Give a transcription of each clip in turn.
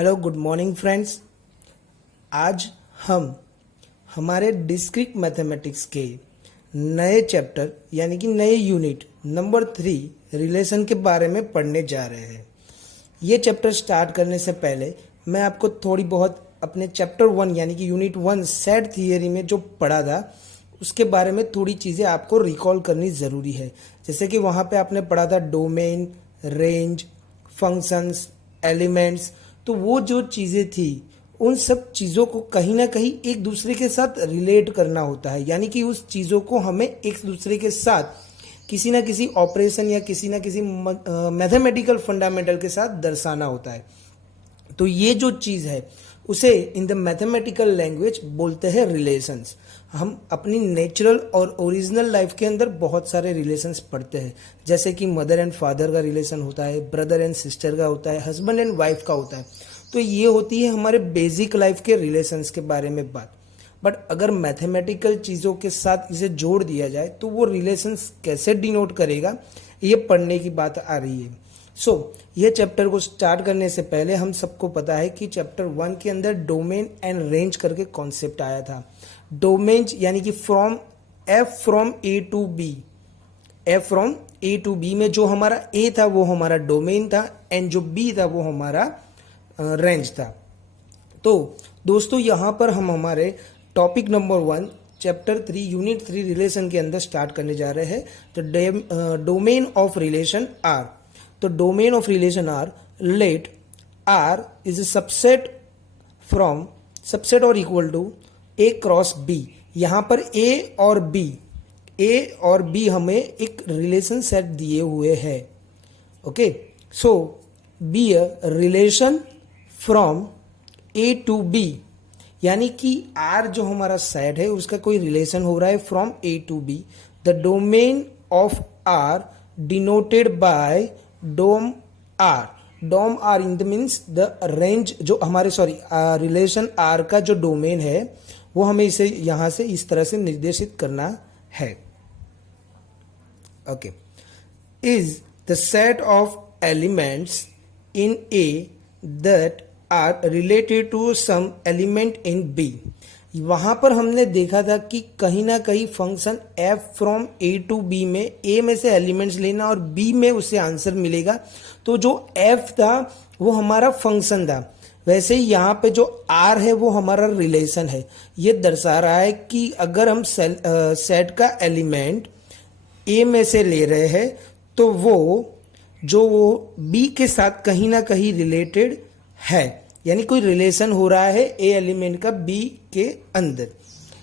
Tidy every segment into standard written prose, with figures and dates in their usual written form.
Hello good morning friends. आज हम हमारे डिस्क्रीट मैथमेटिक्स के नए चैप्टर यानी कि नए यूनिट नंबर 3 रिलेशन के बारे में पढ़ने जा रहे हैं। ये चैप्टर स्टार्ट करने से पहले मैं आपको थोड़ी बहुत अपने चैप्टर 1 यानी कि यूनिट 1 सेट थियरी में जो पढ़ा था उसके बारे में थोड़ी चीज़ें आपको रिकॉल करनी ज़रूरी है। जैसे कि वहाँ पे आपने पढ़ा था डोमेन, रेंज, फंक्शंस, एलिमेंट्स। तो वो जो चीज़ें थी उन सब चीज़ों को कहीं ना कहीं एक दूसरे के साथ रिलेट करना होता है, यानी कि उस चीज़ों को हमें एक दूसरे के साथ किसी ना किसी ऑपरेशन या किसी ना किसी मैथमेटिकल फंडामेंटल के साथ दर्शाना होता है। तो ये जो चीज़ है उसे इन द मैथमेटिकल लैंग्वेज बोलते हैं रिलेशंस। हम अपनी नेचुरल और ओरिजिनल लाइफ के अंदर बहुत सारे रिलेशंस पढ़ते हैं, जैसे कि मदर एंड फादर का रिलेशन होता है, ब्रदर एंड सिस्टर का होता है, हस्बैंड एंड वाइफ का होता है। तो ये होती है हमारे बेसिक लाइफ के रिलेशंस के बारे में बात। बट अगर मैथमेटिकल चीज़ों के साथ इसे जोड़ दिया जाए तो वो रिलेशंस कैसे डिनोट करेगा, ये पढ़ने की बात आ रही है। ये चैप्टर को स्टार्ट करने से पहले हम सबको पता है कि चैप्टर 1 के अंदर डोमेन एंड रेंज करके कॉन्सेप्ट आया था। डोमेन यानी कि फ्रॉम ए टू बी में जो हमारा ए था वो हमारा डोमेन था एंड जो बी था वो हमारा रेंज था। तो दोस्तों यहाँ पर हम हमारे topic number 1 chapter 3 unit 3 relation के अंदर स्टार्ट करने जा रहे हैं। तो डोमेन ऑफ रिलेशन आर। तो domain of relation R, let R is a subset और equal to A cross B. यहाँ पर ए और बी हमें एक रिलेशन सेट दिए हुए हैं। Okay, so be a relation from A to B, यानी कि आर जो हमारा सेट है उसका कोई रिलेशन हो रहा है from A to B. The domain of R denoted by dom R in the means the range जो हमारे रिलेशन आर का जो डोमेन है वो हमें इसे यहां से इस तरह से निर्देशित करना है। Okay, is the set of elements in A that are related to some element in B. वहां पर हमने देखा था कि कहीं ना कहीं function F from A to B में ए में से एलिमेंट्स लेना और बी में उससे आंसर मिलेगा। तो जो एफ था वो हमारा फंक्शन था, वैसे ही यहाँ पे जो आर है वो हमारा रिलेशन है। ये दर्शा रहा है कि अगर हम सेट का एलिमेंट ए में से ले रहे हैं तो वो बी के साथ कहीं ना कहीं रिलेटेड है, यानी कोई रिलेशन हो रहा है ए एलिमेंट का बी के अंदर।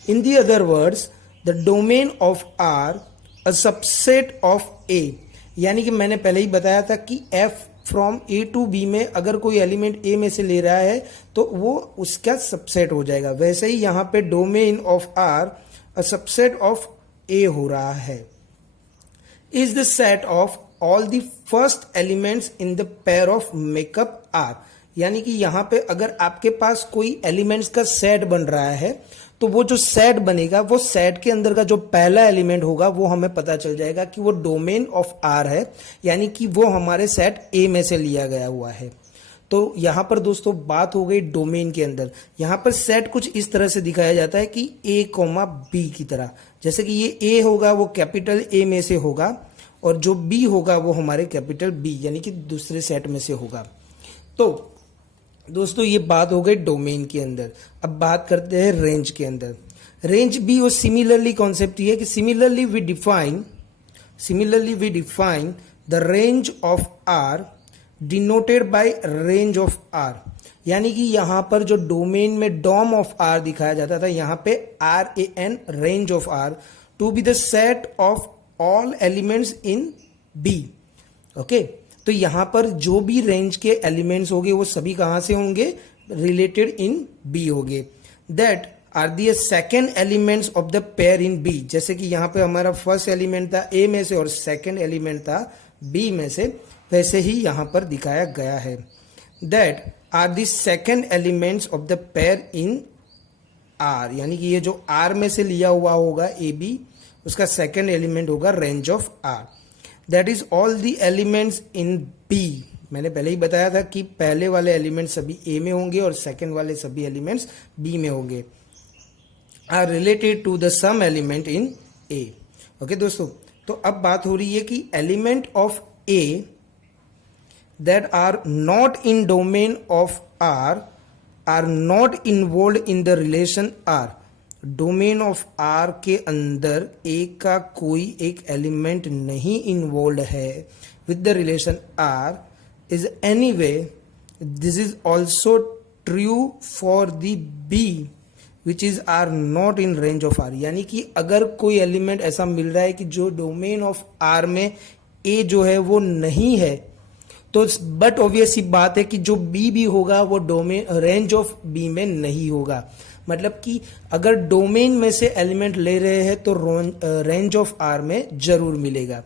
In the other words, the domain of R a subset of A, यानी कि मैंने पहले ही बताया था कि F from A to B में अगर कोई एलिमेंट ए में से ले रहा है तो वो उसका सबसेट हो जाएगा। वैसे ही यहाँ पे domain of R a subset of A हो रहा है। Is the set of all the first elements in the pair of makeup R, यानी कि यहाँ पे अगर आपके पास कोई एलिमेंट्स का सेट बन रहा है तो वो जो सेट बनेगा वो सेट के अंदर का जो पहला एलिमेंट होगा वो हमें पता चल जाएगा कि वो डोमेन ऑफ आर है, यानी कि वो हमारे सेट ए में से लिया गया हुआ है। तो यहाँ पर दोस्तों बात हो गई डोमेन के अंदर। यहाँ पर सेट कुछ इस तरह से दिखाया जाता है कि ए कॉमा बी की तरह। जैसे कि ये ए होगा वो कैपिटल ए में से होगा और जो बी होगा वो हमारे कैपिटल बी यानी कि दूसरे सेट में से होगा। तो दोस्तों ये बात हो गई डोमेन के अंदर। अब बात करते हैं रेंज के अंदर। रेंज भी वो सिमिलरली कॉन्सेप्ट ये है कि similarly we define the range of R denoted by range of R, यानी कि यहाँ पर जो डोमेन में डॉम ऑफ आर दिखाया जाता था यहाँ पे RAN range of R to B the set of all elements in B. Okay, तो यहां पर जो भी रेंज के एलिमेंट्स होंगे वो सभी कहां से होंगे, रिलेटेड इन बी होंगे। That are the second elements of the pair in B. जैसे कि यहां पे हमारा फर्स्ट एलिमेंट था ए में से और सेकेंड एलिमेंट था बी में से, वैसे ही यहां पर दिखाया गया है। That are the second elements of the pair in R, यानी कि ये जो आर में से लिया हुआ होगा ए बी उसका सेकेंड एलिमेंट होगा range of R. That is all the elements in B, मैंने पहले ही बताया था कि पहले वाले एलिमेंट सभी ए में होंगे और सेकंड वाले सभी एलिमेंट्स बी में होंगे, are related to the some element in A. Okay दोस्तों, तो अब बात हो रही है कि element of A that are not in domain of R not involve in the relation R. Domain of R के अंदर ए का कोई एक एलिमेंट नहीं इन्वॉल्व है with the relation R is any way, this is also true for the B which is are not in range of R. यानी कि अगर कोई एलिमेंट ऐसा मिल रहा है कि जो डोमेन ऑफ आर में ए जो है वो नहीं है, तो बट ऑब्वियस सी बात है कि जो बी भी होगा वो डोमेन रेंज ऑफ बी में नहीं होगा। मतलब कि अगर डोमेन में से एलिमेंट ले रहे हैं तो रेंज ऑफ आर में जरूर मिलेगा।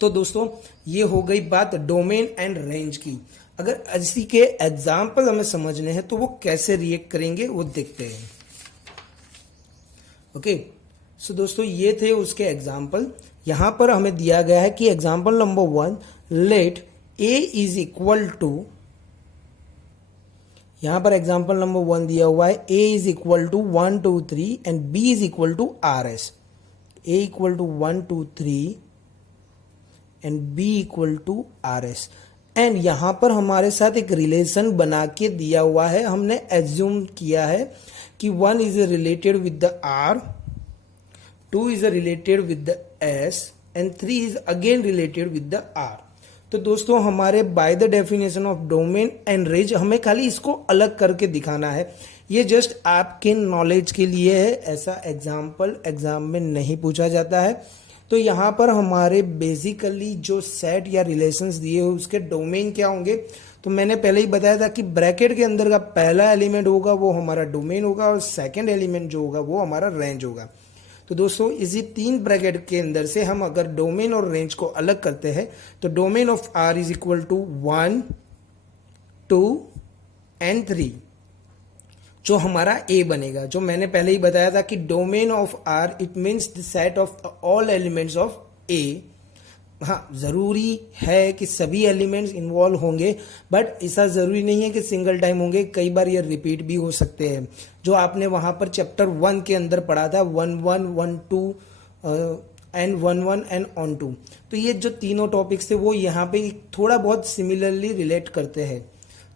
तो दोस्तों ये हो गई बात डोमेन एंड रेंज की। अगर इसी के एग्जाम्पल हमें समझने हैं तो वो कैसे रिएक्ट करेंगे वो देखते हैं। ओके, सो दोस्तों ये थे उसके एग्जाम्पल। यहां पर हमें दिया गया है कि example number 1, let A is equal to, यहां पर एग्जाम्पल नंबर 1 दिया हुआ है A is equal to 1 2 3 and B is equal to R S. A equal to 1 2 3 and B equal to R S. And यहां पर हमारे साथ एक रिलेशन बना के दिया हुआ है। हमने एज्यूम किया है कि 1 is related with the R, 2 is related with the S and 3 is again related with the R. तो दोस्तों हमारे by the definition of domain and range हमें खाली इसको अलग करके दिखाना है। ये जस्ट आपके नॉलेज के लिए है, ऐसा एग्जाम्पल एग्जाम में नहीं पूछा जाता है। तो यहाँ पर हमारे बेसिकली जो सेट या रिलेशंस दिए हुए उसके डोमेन क्या होंगे, तो मैंने पहले ही बताया था कि ब्रैकेट के अंदर का पहला एलिमेंट होगा वो हमारा डोमेन होगा और सेकंड एलिमेंट जो होगा वो हमारा रेंज होगा। तो दोस्तों इसी 3 ब्रैकेट के अंदर से हम अगर डोमेन और रेंज को अलग करते हैं तो domain of R is equal to 1 2 and 3 जो हमारा ए बनेगा। जो मैंने पहले ही बताया था कि domain of R it means the set of all elements of A. हाँ, जरूरी है कि सभी एलिमेंट्स इन्वॉल्व होंगे, बट ऐसा जरूरी नहीं है कि सिंगल टाइम होंगे, कई बार ये रिपीट भी हो सकते हैं। जो आपने वहां पर चैप्टर 1 के अंदर पढ़ा था 1 1 1 2 एंड 1 1 एंड ऑन 2, तो ये जो तीनों टॉपिक्स थे वो यहाँ पे थोड़ा बहुत सिमिलरली रिलेट करते हैं।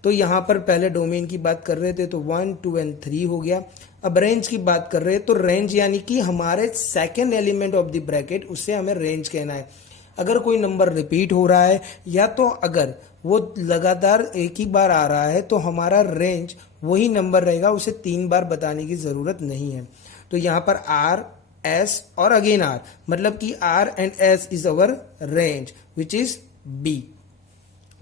तो यहाँ पर पहले डोमेन की बात कर रहे थे तो 1 2 एंड 3 हो गया। अब रेंज की बात कर रहे हैं तो रेंज यानी कि हमारे second element of the bracket, उससे हमें रेंज कहना है। अगर कोई नंबर रिपीट हो रहा है या तो अगर वो लगातार एक ही बार आ रहा है तो हमारा रेंज वही नंबर रहेगा, उसे 3 बार बताने की जरूरत नहीं है। तो यहाँ पर आर एस और अगेन आर, मतलब कि R and S is our range which is B.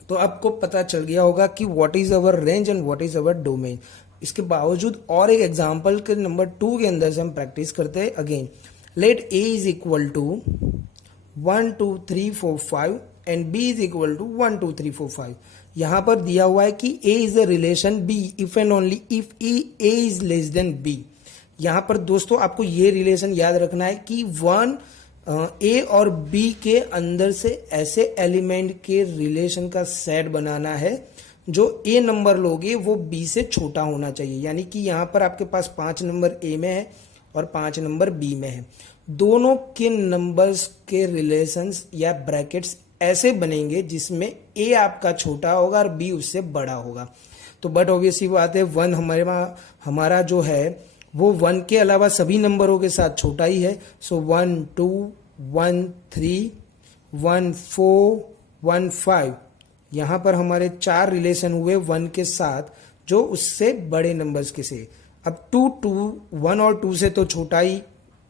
तो आपको पता चल गया होगा कि what is our range and what is our domain. इसके बावजूद और एक एग्जांपल के नंबर 2 के अंदर से हम प्रैक्टिस करते हैं। Again let A is equal to 1 2 3 4 5 and b is equal to 1 2 3 4 5। यहां पर दिया हुआ है कि a is a relation b if and only if a is less then b। यहां पर दोस्तों आपको ये रिलेशन याद रखना है कि a और b के अंदर से ऐसे एलिमेंट के रिलेशन का सेट बनाना है जो a नंबर लोगे वो b से छोटा होना चाहिए। यानी कि यहां पर आपके पास 5 नंबर a में है और 5 नंबर b में है, दोनों के नंबर्स के रिलेशंस या ब्रैकेट्स ऐसे बनेंगे जिसमें a आपका छोटा होगा और b उससे बड़ा होगा। तो बट ऑब्वियसली बात है 1 हमारा जो है वो 1 के अलावा सभी नंबरों के साथ छोटा ही है। सो 1 2 1 3 1 4 1 5, यहाँ पर हमारे 4 रिलेशन हुए 1 के साथ जो उससे बड़े नंबर्स के से। अब 2 1 और 2 से तो छोटा ही,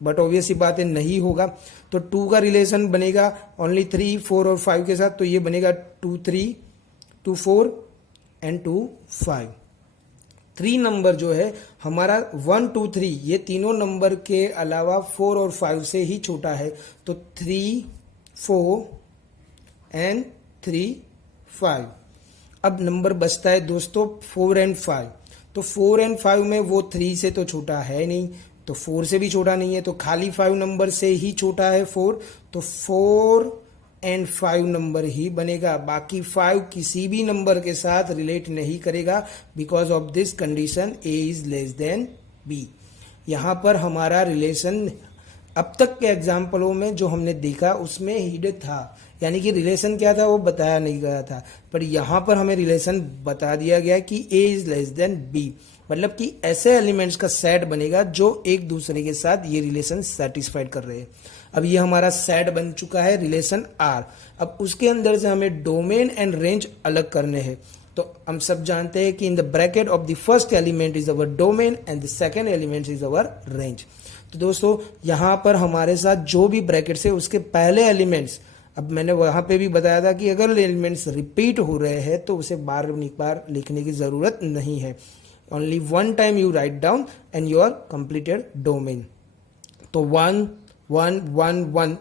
बट ऑब्वियसली बात है नहीं होगा, तो 2 का रिलेशन बनेगा ओनली 3 4 और 5 के साथ, तो ये बनेगा 2 3 2 4 एंड 2 5। 3 नंबर जो है हमारा 1 2 3 ये तीनों नंबर के अलावा 4 और 5 से ही छोटा है, तो 3 4 एंड 3 5। अब नंबर बचता है दोस्तों 4 एंड 5। तो 4 एंड 5 में वो 3 से तो छोटा है नहीं, तो 4 से भी छोटा नहीं है, तो खाली 5 नंबर से ही छोटा है 4। तो 4 एंड 5 नंबर ही बनेगा, बाकी 5 किसी भी नंबर के साथ रिलेट नहीं करेगा because of this condition A is less than B. यहाँ पर हमारा रिलेशन अब तक के एग्जाम्पलों में जो हमने देखा उसमें हिड था, यानी कि रिलेशन क्या था वो बताया नहीं गया था, पर यहाँ पर हमें रिलेशन बता दिया गया कि ए इज लेस देन बी, मतलब कि ऐसे एलिमेंट्स का सेट बनेगा जो एक दूसरे के साथ ये रिलेशन सेटिस्फाइड कर रहे हैं। अब ये हमारा सेट बन चुका है रिलेशन आर। अब उसके अंदर से हमें डोमेन एंड रेंज अलग करने हैं। तो हम सब जानते हैं कि in the bracket of the first element is our domain and the second element is our range. तो दोस्तों यहाँ पर हमारे साथ जो भी ब्रैकेट्स है उसके पहले एलिमेंट्स, अब मैंने वहां पे भी बताया था कि अगर एलिमेंट्स रिपीट हो रहे हैं तो उसे बार बार लिखने की जरूरत नहीं है। Only one time you write down and your completed domain. तो 1 1 1 1,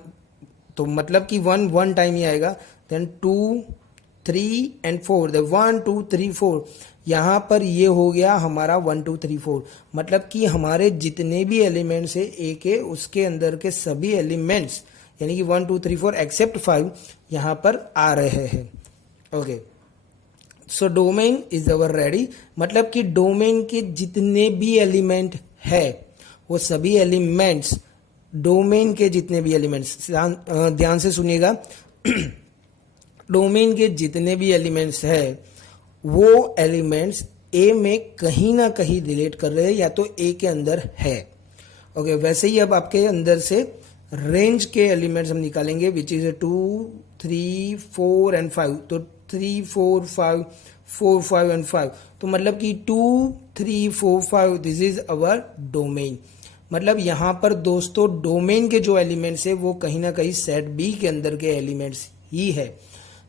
तो मतलब कि 1 1 टाइम ही आएगा, देन 2 3 एंड 4, 1 2 3 4, यहाँ पर ये हो गया हमारा 1 2 3 4, मतलब कि हमारे जितने भी एलिमेंट्स है ए के उसके अंदर के सभी एलिमेंट्स यानी कि 1 2 3 4 एक्सेप्ट 5 यहाँ पर आ रहे हैं। Okay, so domain is our ready, मतलब कि डोमेन के जितने भी एलिमेंट है वो सभी एलिमेंट्स, डोमेन के जितने भी एलिमेंट्स, ध्यान से सुनिएगा डोमेन के जितने भी एलिमेंट्स है वो एलिमेंट्स ए में कहीं ना कहीं रिलेट कर रहे हैं या तो ए के अंदर है। ओके, वैसे ही अब आपके अंदर से रेंज के एलिमेंट्स हम निकालेंगे विच इज 2 3 4 एंड 5, तो 3 4 5 4 5 एंड 5, तो मतलब कि 2 3 4 5 दिस इज अवर डोमेन। मतलब यहाँ पर दोस्तों डोमेन के जो एलिमेंट्स है वो कहीं ना कहीं सेट बी के अंदर के एलिमेंट्स ही है।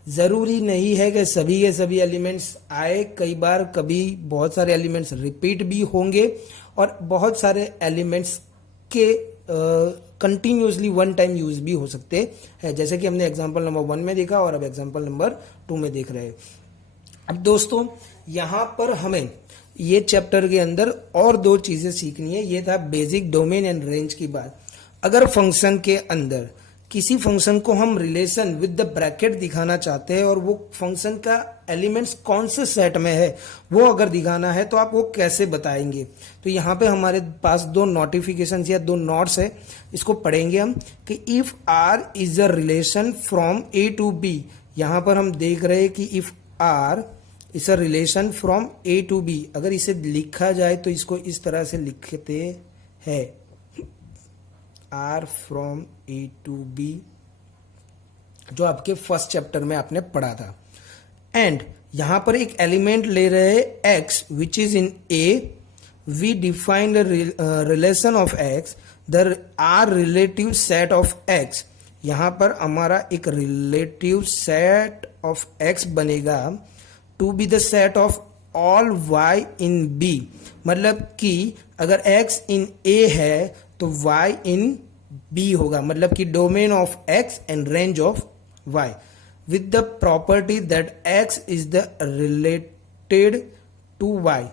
जरूरी नहीं है कि सभी के सभी एलिमेंट्स आए, कई बार कभी बहुत सारे एलिमेंट्स रिपीट भी होंगे और बहुत सारे एलिमेंट्स के कंटिन्यूसली वन टाइम यूज भी हो सकते हैं, जैसे कि हमने एग्जांपल नंबर 1 में देखा और अब एग्जांपल नंबर 2 में देख रहे हैं। अब दोस्तों यहाँ पर हमें ये चैप्टर के अंदर और 2 चीजें सीखनी है। ये था बेसिक डोमेन एंड रेंज की बात। अगर फंक्शन के अंदर किसी फंक्शन को हम रिलेशन विद द ब्रैकेट दिखाना चाहते हैं और वो फंक्शन का एलिमेंट्स कौन से सेट में है वो अगर दिखाना है तो आप वो कैसे बताएंगे। तो यहाँ पे हमारे पास 2 नोटिफिकेशंस या 2 नोट्स है, इसको पढ़ेंगे हम कि if R is a relation from A to B. यहाँ पर हम देख रहे हैं कि if R is a relation from A to B, अगर इसे लिखा जाए तो इसको इस तरह से लिखते हैं R from A to B, जो आपके फर्स्ट चैप्टर में आपने पढ़ा था। एंड यहां पर एक एलिमेंट ले रहे हैं x which is in A, we define relation of x the R relative set of x. यहां पर हमारा एक रिलेटिव सेट ऑफ एक्स बनेगा to B the set of all y in B, मतलब कि अगर एक्स इन ए है तो y इन b होगा, मतलब कि domain of x and range of y with the property that x is the related to y,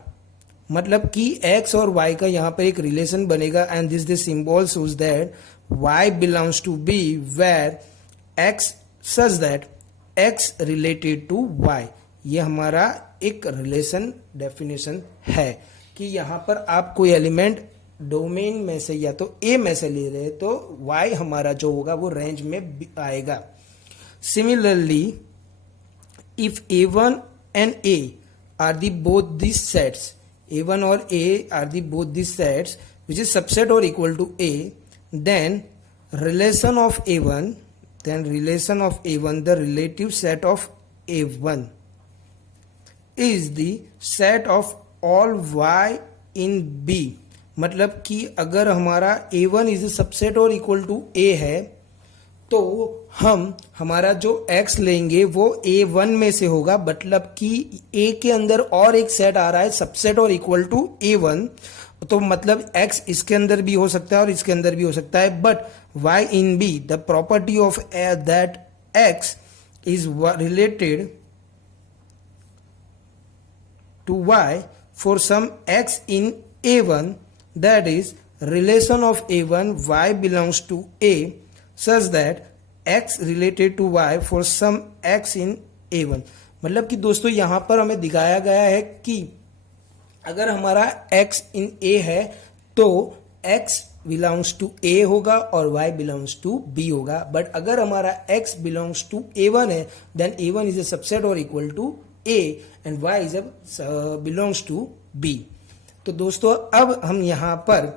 मतलब कि x और y का यहाँ पर एक रिलेशन बनेगा and this the symbol shows that y belongs to b where x such that x related to y। ये हमारा एक रिलेशन डेफिनेशन है कि यहाँ पर आप कोई एलिमेंट डोमेन में से या तो ए में से ले रहे तो y हमारा जो होगा वो रेंज में आएगा। Similarly if a1 and a are the both this sets, a1 और a are the both this sets which is subset और equal to a, then relation of a1, then relation of a1 the relative set of a1 is the set of all y in b, मतलब कि अगर हमारा a1 is subset और equal to a है तो हम हमारा जो x लेंगे वो a1 में से होगा, मतलब कि a के अंदर और एक सेट आ रहा है सबसेट और इक्वल टू a1, तो मतलब x इसके अंदर भी हो सकता है और इसके अंदर भी हो सकता है, but y in b the property of that x is related to y for some x in a1, that is relation of a1 y belongs to a such that x related to y for some x in A1। मतलब कि दोस्तों यहां पर हमें दिखाया गया है कि अगर हमारा x इन A है तो x बिलोंग्स टू A होगा और y बिलोंग्स टू B होगा। बट अगर हमारा x बिलोंग्स टू A1 है then A1 is a subset और equal to A and y is belongs to B। तो दोस्तों अब हम यहाँ पर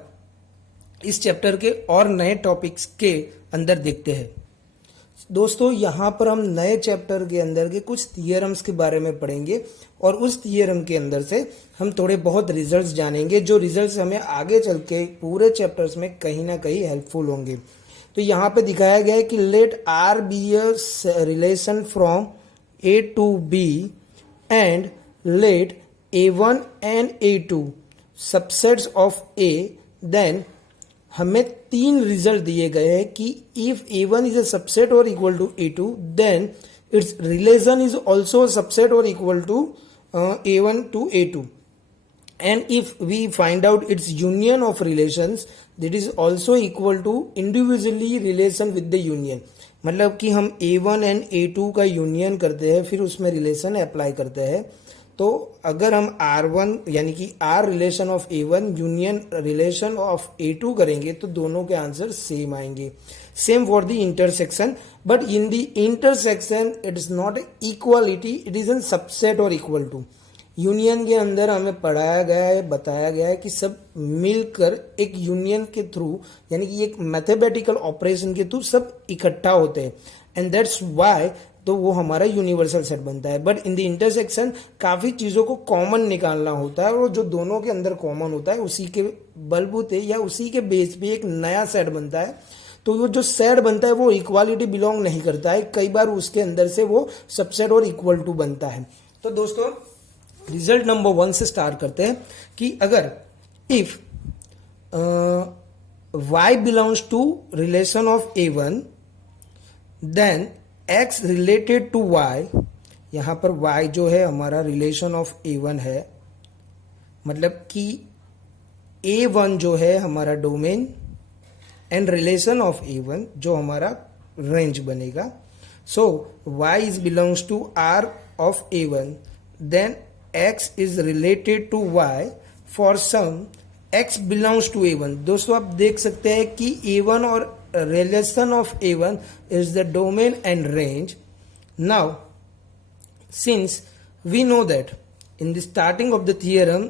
इस चैप्टर के और नए टॉपिक्स के अंदर देखते हैं। दोस्तों यहाँ पर हम नए चैप्टर के अंदर के कुछ थियरम्स के बारे में पढ़ेंगे और उस थियरम के अंदर से हम थोड़े बहुत रिजल्ट्स जानेंगे, जो रिजल्ट्स हमें आगे चल के पूरे चैप्टर्स में कहीं ना कहीं हेल्पफुल होंगे। तो यहाँ पे दिखाया गया है कि let R be a relation from A to B and let A1 and A2 subsets of A, then हमें 3 रिजल्ट दिए गए हैं कि if A1 is a subset और equal to A2 then its relation is also subset और equal to A1 to A2 and if we find out its union of relations that is also equal to individually relation with the union। मतलब कि हम A1 and A2 का union करते हैं फिर उसमें relation apply करते हैं। तो अगर हम R1 यानी कि R relation of A1 union relation of A2 करेंगे तो दोनों के आंसर सेम आएंगे। Same for the intersection, but in the intersection it is not equality, it is an subset और इक्वल टू। यूनियन के अंदर हमें पढ़ाया गया है, बताया गया है कि सब मिलकर एक यूनियन के थ्रू यानी कि एक मैथमेटिकल ऑपरेशन के थ्रू सब इकट्ठा होते हैं एंड दैट्स व्हाई तो वो हमारा यूनिवर्सल सेट बनता है। बट इन द इंटरसेक्शन काफी चीजों को कॉमन निकालना होता है और जो दोनों के अंदर कॉमन होता है उसी के बलबूते या उसी के बेस पे एक नया सेट बनता है। तो वो जो सेट बनता है वो इक्वालिटी बिलोंग नहीं करता है, कई बार उसके अंदर से वो सबसेट और इक्वल टू बनता है। तो दोस्तों रिजल्ट नंबर 1 से स्टार्ट करते हैं कि अगर if y belongs to relation of A1 then x related to y, यहां पर y जो है हमारा रिलेशन ऑफ A1 है, मतलब कि A1 जो है हमारा domain and relation of A1 जो हमारा रेंज बनेगा। So y is belongs to R of A1 then x is related to y for some x belongs to A1। दोस्तों आप देख सकते हैं कि A1 और relation of A1 is the domain and range। Now since we know that in the starting of the theorem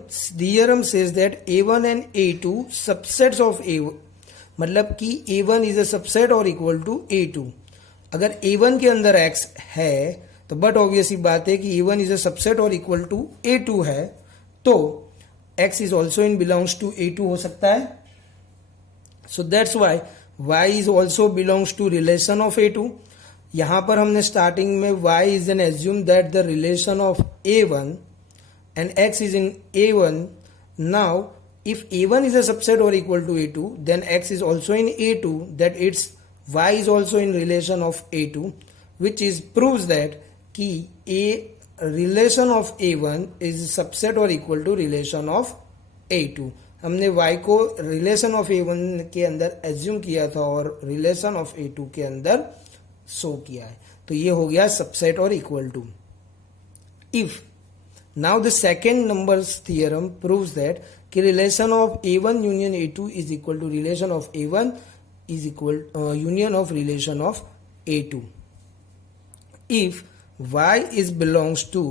says that A1 and A2 subsets of A1, मतलब कि A1 is a subset or equal to A2। अगर A1 के अंदर x है तो but obvious ही बात है कि A1 इज अ सबसेट और इक्वल टू A2 है तो x is also in belongs to A2 हो सकता है। So that's why y is also belongs to relation of A2। यहां पर हमने स्टार्टिंग में y is an assume that the relation of A1 and x is in A1। Now if A1 is a subset or equal to A2 then x is also in A2, that its y is also in relation of A2, which is proves that कि a relation of A1 is subset or equal to relation of A2। हमने y को relation of A1 के अंदर assume किया था और relation of A2 के अंदर show किया है, तो ये हो गया subset और equal to। If now the second numbers theorem proves that कि relation of A1 union A2 is equal to relation of A1 is equal union of relation of A2। If y is belongs to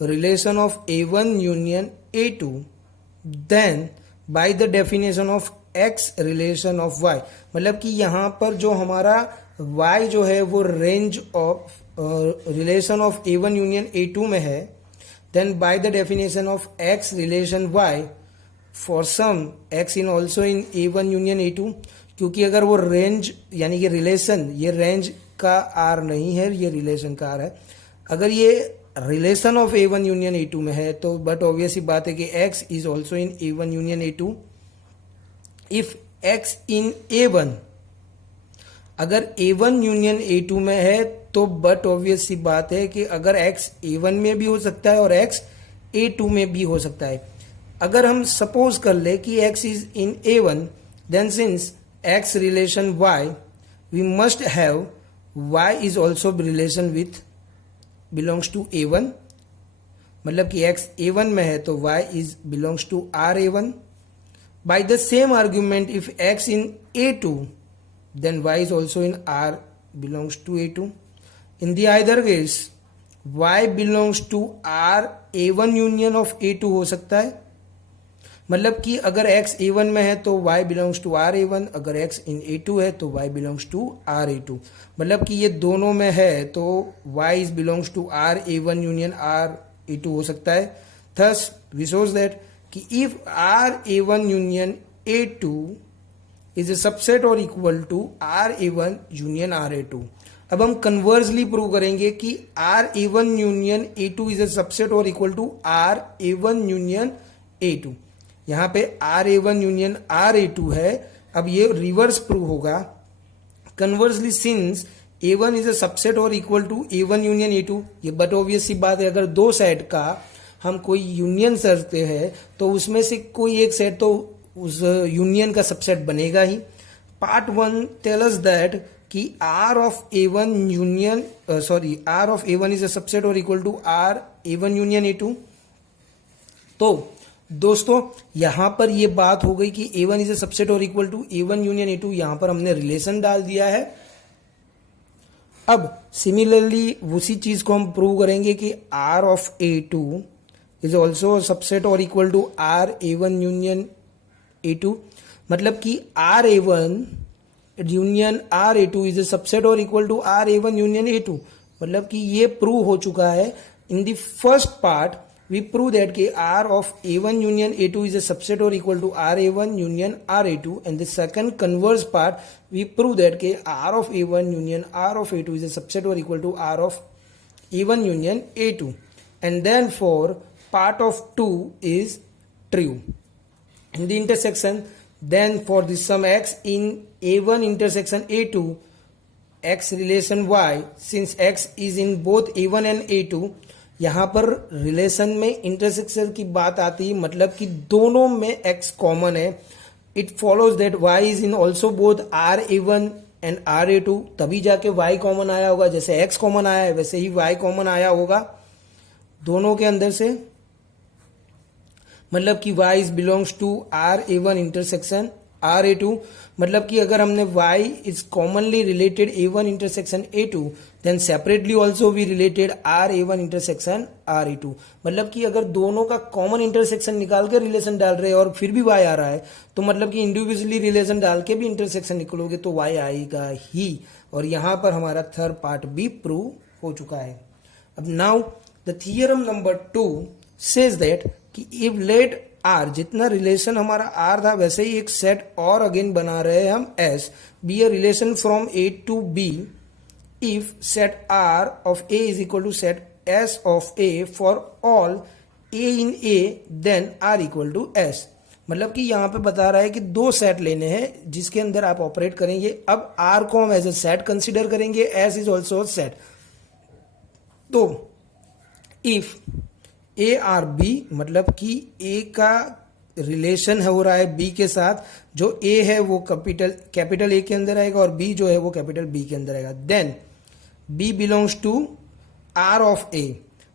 relation of A1 union A2 then by the definition of x relation of y, मतलब कि यहाँ पर जो हमारा y जो है वो range of relation of A1 union A2 में है, then by the definition of x relation y for some x in also in A1 union A2, क्योंकि अगर वो रेंज यानी कि रिलेशन ये रेंज का आर नहीं है, ये रिलेशन का आर है। अगर ये relation of A1 union A2 में है तो बट ऑब्वियस ही बात है कि x is also in A1 union A2। If x in A1, अगर A1 यूनियन A2 में है तो बट ऑब्वियस सी बात है कि अगर x A1 में भी हो सकता है और x A2 में भी हो सकता है। अगर हम सपोज कर ले कि x is in A1 then since x relation y we must have y is also relation with belongs to A1, मतलब कि x A1 में है तो y is belongs to R A1. By the same argument, if x in A2, then y is also in R belongs to A2. In the either case, y belongs to R A1 union of A2 हो सकता है, मतलब कि अगर x A1 में है तो y belongs to R A1, अगर x in A2 है तो y belongs to R A2. मतलब कि ये दोनों में है तो y is belongs to R A1 union R A2 हो सकता है. Thus, we shows that कि if R A1 union A2 is a subset or equal to R A1 union R A2. अब हम कन्वर्सली प्रूव करेंगे कि R A1 union A2 is a subset or equal to R A1 union A2. यहाँ पे R A1 union R A2 है. अब ये reverse prove होगा. Conversely since A1 is a subset or equal to A1 union A2, ये but obvious सी बात है, अगर दो सेट का हम कोई यूनियन करते हैं तो उसमें से कोई एक सेट तो उस यूनियन का सबसेट बनेगा ही. पार्ट 1 टेल अस दैट कि R of A1 union R of A1 is a subset और equal to R A1 union A2. तो दोस्तों यहां पर ये बात हो गई कि A1 इज अ सबसेट और equal to A1 union A2. यहां पर हमने रिलेशन डाल दिया है. अब सिमिलरली उसी चीज को हम प्रूव करेंगे कि R of A2 is also subset और equal to R A1 union A2, मतलब कि R A1 union R A2 is a subset और equal to R A1 union A2. मतलब कि ये प्रूव हो चुका है. In the first part we prove that कि R of A1 union A2 is a subset और equal to R A1 union R A2. And the second converse part we prove that कि R of A1 union R of A2 is a subset और equal to R of A1 union A2. And then for part of 2 is true. In the intersection, then for the sum x in A1 intersection A2, x relation y, since x is in both A1 and A2, यहाँ पर relation में intersection की बात आती है, मतलब कि दोनों में x कॉमन है. It follows that y is in also both R A1 and R A2. तभी जाके y कॉमन आया होगा. जैसे x कॉमन आया है वैसे ही y कॉमन आया होगा दोनों के अंदर से. मतलब कि y is belongs to R A1 intersection R A2. मतलब कि अगर हमने y is commonly related A1 intersection A2, then separately also we related R A1 intersection R A2. मतलब कि अगर दोनों का कॉमन इंटरसेक्शन निकाल के रिलेशन डाल रहे हैं और फिर भी y आ रहा है तो मतलब कि इंडिविजुअली रिलेशन डाल के भी इंटरसेक्शन निकलोगे तो y आएगा ही. और यहां पर हमारा थर्ड पार्ट भी प्रूव हो चुका है. अब now the theorem number 2 says that कि इफ लेट R, जितना रिलेशन हमारा R था वैसे ही एक सेट और अगेन बना रहे हैं हम S, be a relation from A to B if set R of A is equal to set S of A for all A in A, then R equal to S. मतलब कि यहाँ पे बता रहा है कि दो सेट लेने हैं जिसके अंदर आप ऑपरेट करेंगे. अब R को हम एज ए सेट कंसिडर करेंगे, S इज ऑल्सो सेट. तो इफ ए आर बी, मतलब कि ए का रिलेशन हो रहा है बी के साथ, जो ए है वो कैपिटल ए के अंदर आएगा और बी जो है वो कैपिटल बी के अंदर आएगा. Then B belongs to R of A,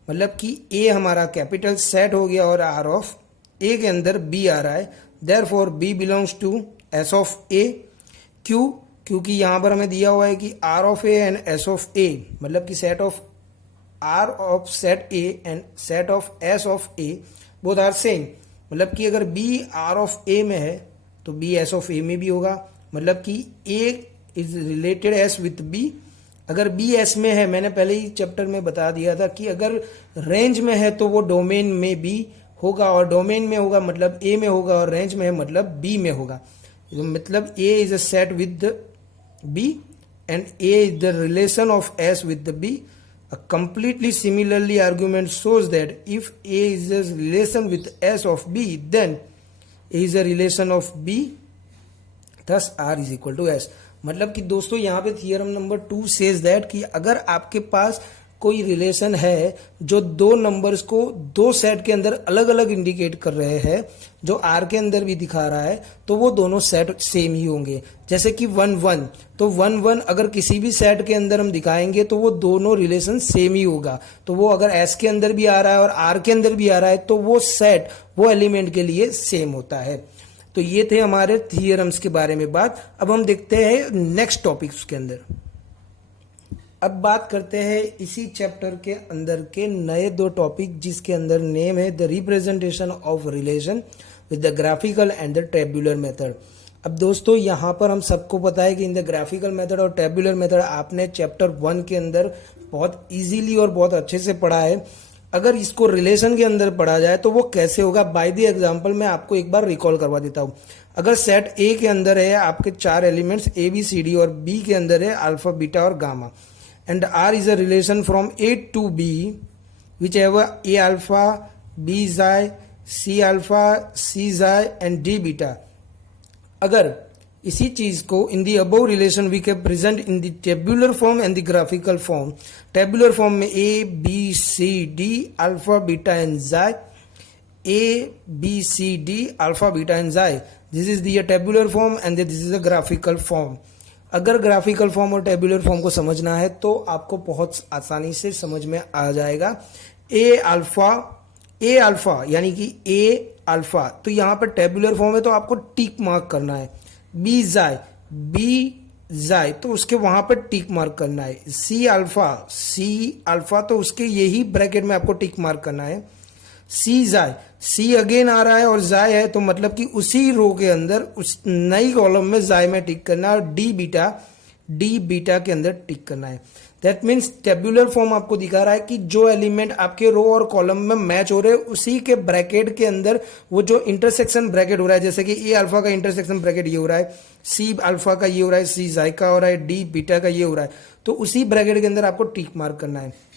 मतलब कि ए हमारा कैपिटल सेट हो गया और आर ऑफ ए के अंदर बी आ रहा है. Therefore B belongs to S of A. क्यों? क्योंकि यहां पर हमें दिया हुआ है कि R of A and S of A, मतलब कि set of R of set A and set of S of A both are same. मतलब कि अगर B R of A में है तो B S of A में भी होगा. मतलब कि A is related S with B. अगर B S में है, मैंने पहले ही चैप्टर में बता दिया था कि अगर रेंज में है तो वो डोमेन में भी होगा, और डोमेन में होगा मतलब A में होगा, और रेंज में है मतलब B में होगा. मतलब A is a set with the B and A is the relation of S with the B. A completely similarly argument shows that if A is a relation with S of B, then A is a relation of B, thus R is equal to S. मतलब कि दोस्तों यहाँ पे theorem number 2 says that कि अगर आपके पास कोई relation है जो दो नंबर्स को दो सेट के अंदर अलग अलग इंडिकेट कर रहे हैं, जो आर के अंदर भी दिखा रहा है, तो वो दोनों सेट सेम ही होंगे। जैसे कि 1 1, तो 1 1 अगर किसी भी सेट के अंदर हम दिखाएंगे तो वो दोनों रिलेशन सेम ही होगा। तो वो अगर एस के अंदर भी आ रहा है और आर के अंदर भी आ रहा है तो वो सेट वो एलिमेंट के लिए सेम होता है। तो ये थे हमारे थियरम्स के बारे में बात। अब हम देखते हैं नेक्स्ट टॉपिक्स के अंदर। अब बात करते हैं इसी चैप्टर के अंदर के नए दो टॉपिक, जिसके अंदर नेम है the representation of relation with the graphical and the tabular method. अब दोस्तों यहाँ पर हम सबको पता है कि इन द ग्राफिकल मेथड और टेबुलर मेथड आपने चैप्टर 1 के अंदर बहुत इजीली और बहुत अच्छे से पढ़ा है। अगर इसको रिलेशन के अंदर पढ़ा जाए तो वो कैसे होगा, बाय द एग्जांपल मैं आपको एक बार रिकॉल करवा देता हूँ। अगर सेट ए के अंदर है आपके 4 elements A B C D और बी के अंदर है अल्फा बीटा और gamma, and R is a relation from A to B, whichever A alpha, B xi, C alpha, C xi and D beta. अगर इसी चीज को in the above relation we can present in the tabular form and the graphical form. Tabular form में A, B, C, D, alpha, beta and xi. A, B, C, D, alpha, beta and xi. This is the tabular form and this is the graphical form. अगर graphical form और tabular form को समझना है तो आपको बहुत आसानी से समझ में आ जाएगा। ए अल्फा यानी कि ए अल्फा, तो यहाँ पर टेबुलर फॉर्म है तो आपको टिक मार्क करना है। बी जाय तो उसके वहां पर टिक मार्क करना है। सी अल्फा तो उसके यही ब्रैकेट में आपको टिक मार्क करना है। सी जाय, सी अगेन आ रहा है और जाय है तो मतलब कि उसी रो के अंदर उस नई कॉलम में जाय में टिक करना है और डी बीटा के अंदर टिक करना है। दैट मीन्स टेबुलर फॉर्म आपको दिखा रहा है कि जो एलिमेंट आपके रो और कॉलम में मैच हो रहे हैं उसी के ब्रैकेट के अंदर वो जो इंटरसेक्शन ब्रैकेट हो रहा है, जैसे कि ए अल्फा का इंटरसेक्शन ब्रैकेट ये हो रहा है, सी अल्फा का ये हो रहा है, सी जाय का हो रहा है, डी बीटा का ये हो रहा है, तो उसी ब्रैकेट के अंदर आपको टिक मार्क करना है।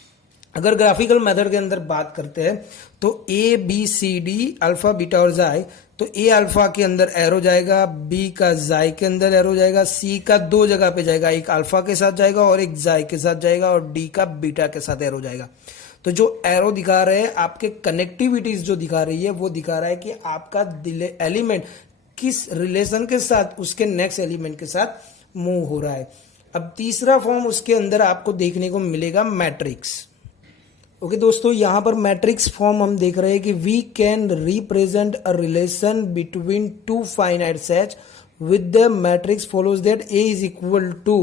अगर ग्राफिकल मेथड के अंदर बात करते हैं तो A B C D alpha beta और जाय, तो ए अल्फा के अंदर एरो जाएगा, बी का जाय के अंदर एरो जाएगा, सी का 2 जगह पे जाएगा, एक अल्फा के साथ जाएगा और एक जाय के साथ जाएगा और डी का बीटा के साथ एरो जाएगा। तो जो एरो दिखा रहे हैं आपके कनेक्टिविटीज जो दिखा रही है वो दिखा रहा है कि आपका एलिमेंट किस रिलेशन के साथ उसके नेक्स्ट एलिमेंट के साथ मूव हो रहा है। अब तीसरा फॉर्म उसके अंदर आपको देखने को मिलेगा मैट्रिक्स। ओके दोस्तों, यहां पर मैट्रिक्स फॉर्म हम देख रहे हैं कि we can represent a relation between 2 finite sets with the matrix follows that A is equal to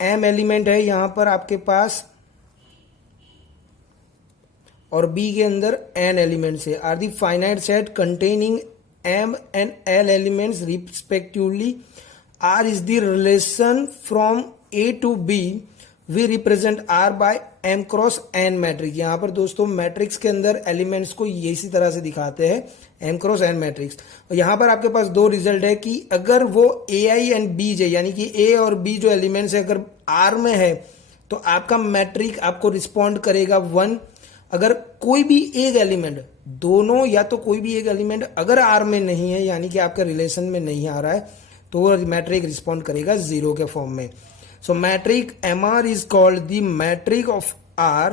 m element है यहां पर आपके पास और बी के अंदर एन एलिमेंट्स है, R the finite set containing m and l elements respectively. R is the relation from A to B, we represent R by m cross n matrix. यहां पर दोस्तों मैट्रिक्स के अंदर एलिमेंट्स को इसी तरह से दिखाते हैं, एम क्रॉस एन मैट्रिक्स। और यहां पर आपके पास 2 रिजल्ट है कि अगर वो ए आई एंड बी जे यानी कि ए और बी जो एलिमेंट्स है अगर आर में है तो आपका मैट्रिक आपको रिस्पॉन्ड करेगा 1। अगर कोई भी एक एलिमेंट, दोनों या तो कोई भी एक एलिमेंट अगर आर में नहीं है यानी कि आपके रिलेशन में नहीं आ रहा है तो वो मैट्रिक रिस्पॉन्ड करेगा 0 के फॉर्म में। So metric MR is called the metric of R.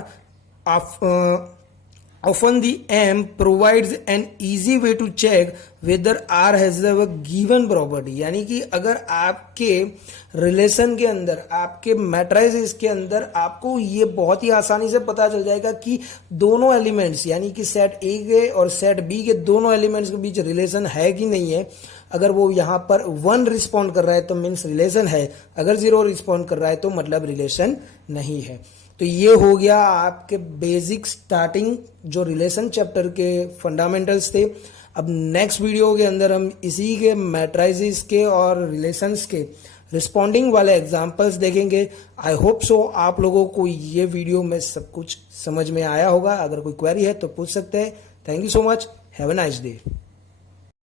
Often the M provides an easy way to check whether R has a given property. यानी कि अगर आपके रिलेशन के अंदर, आपके मैट्रिसेस के अंदर आपको ये बहुत ही आसानी से पता चल जाएगा कि दोनों एलिमेंट्स यानी कि सेट ए के और सेट बी के दोनों एलिमेंट्स के बीच रिलेशन है कि नहीं है। अगर वो यहाँ पर 1 रिस्पॉन्ड कर रहा है तो मीन्स रिलेशन है, अगर 0 रिस्पॉन्ड कर रहा है तो मतलब रिलेशन नहीं है। तो ये हो गया आपके बेसिक स्टार्टिंग जो रिलेशन चैप्टर के फंडामेंटल्स थे। अब नेक्स्ट वीडियो के अंदर हम इसी के मैट्रिसेस के और रिलेशंस के रिस्पॉन्डिंग वाले एग्जाम्पल्स देखेंगे। आई होप सो आप लोगों को ये वीडियो में सब कुछ समझ में आया होगा। अगर कोई क्वेरी है तो पूछ सकते हैं। Thank you so much, have a nice day.